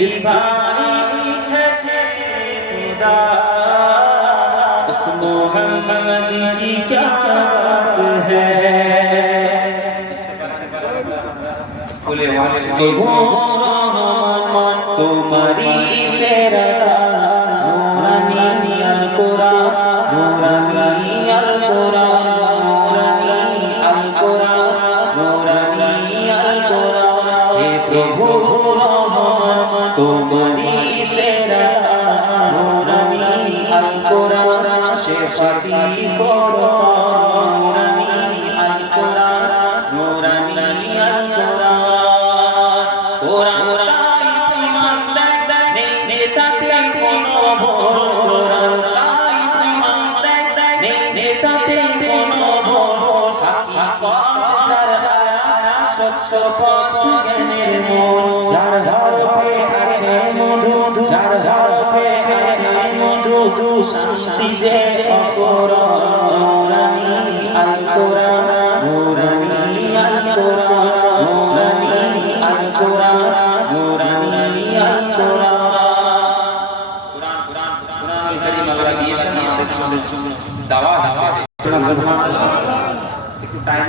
जिलवारी है खुदा उस मोहम्मद की क्या बात है শেফাতি নুরানি আল কোরআন নুরানি আল কোরআন কোরআন তাই ইমান দেয় নেই নেতাতে কোনো ভুল কোরআন তাই ইমান দেয় নেই নেতাতে কোনো ভুল হাকিকত যার আয়া সত্য পথ জ্ঞানের মূল যার ঝড়পে আছে মধু, যার মধু শান্তি যে অপরাণ আল কোরআন নুরানি আল কোরআন নুরানি আল কোরআন নুরানি আল কোরআন কোরআন কোরআন কোরআনুল কারীম আল্লাহ দিয়েছেন। আমাদের জন্য দাওয়া টাইম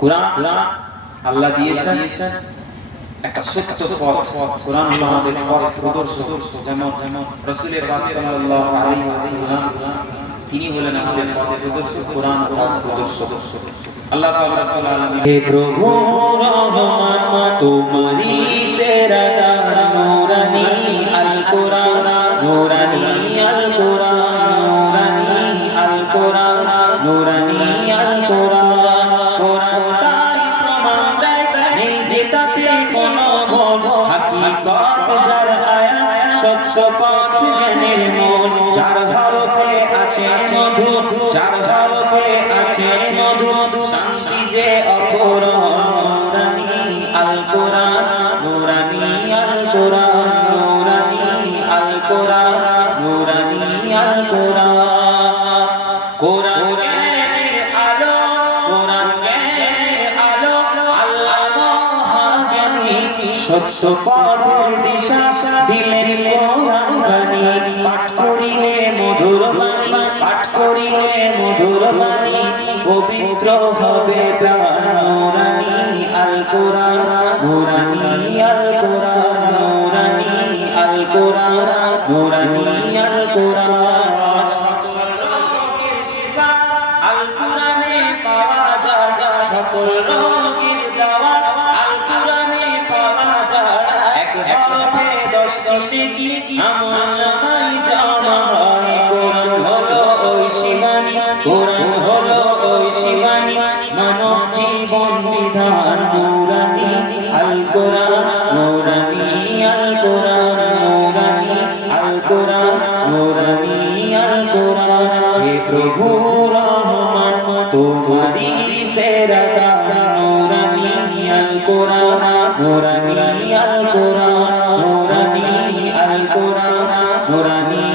কোরআন কোরআন আল্লাহ দিয়েছেন। একটা সত্য পথ, কোরআন হলো আমাদের পথ প্রদর্শক, যেমন যেমন রাসূলের পাক সাল্লাল্লাহু আলাইহি ওয়াসাল্লাম, তিনি হলেন আমাদের পথ প্রদর্শক, কোরআন পথ প্রদর্শক। আল্লাহ পাক রব্বুল আলামিন হে প্রভু, রহমান তোমারি সেরা দান, নুরানি আল কোরআন নুরানি আল কোরআন নুরানি আল কোরআন নুরানি সত্য জ্ঞানের মূল যার হরফে আছে মধু, যার হরফে আছে মধু, শান্তি যে অপরানি আল কোরআন নুরানি আল কোরআন নুরানি আল কোরআন নুরানি আল কোরআন কোরআন সত্য পথের দিশা দিলেন কোরআন বাণী পাঠ করিলে মধুর বাণী, পাঠ করিলে মধুর বাণী, পবিত্র হবে প্রাণ নুরানি আল কোরআন নুরানি আল কোরআন নুরানি আল কোরআন নুরানি আল কোরআন আল কোরআনে পাওয়া যায়, সকল রোগীর নেকি আমল নামাই আল কোরআন নুরানি আল কোরআন নুরানি আল কোরআন নুরানি আল কোরআন হে প্রভু রহমান কোরআন